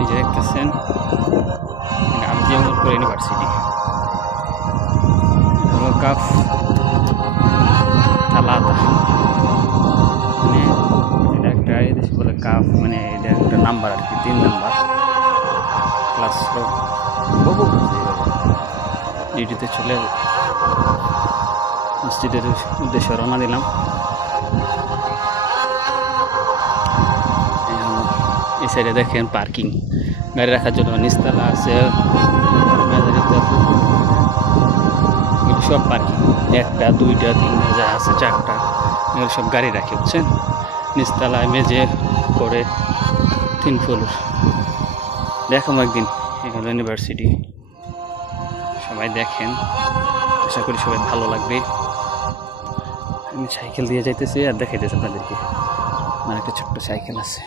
এই যে দেখতেছেন গাজীপুর ইউনিভার্সিটি হলো কাফ থালাতা, মানে এটা একটা এদেশে বলে কাফ, মানে এটা একটা নাম্বার আর কি, 3 নাম্বার ক্লাস বহু ডিউটিতে চলে মসজিদের উদ্দেশ্যে রওনা দিলাম। এই সাইডে দেখেন পার্কিং, গাড়ি রাখার জন্য নিচতলা আছে, সব পার্কিং, 1টা 2টা 3টা যা আছে 4টা, এগুলো সব গাড়ি রাখে, বুঝছেন। নিচতলায় মেঝে করে 3 ফ্লোর। দেখাবো একদিন এখানে ইউনিভার্সিটি, সবাই দেখেন, আশা করি সবাই ভালো লাগবে। আমি সাইকেল দিয়ে যাইতেছি আর দেখাইতেছি আপনাদেরকে, আমার একটা ছোট্ট সাইকেল আছে।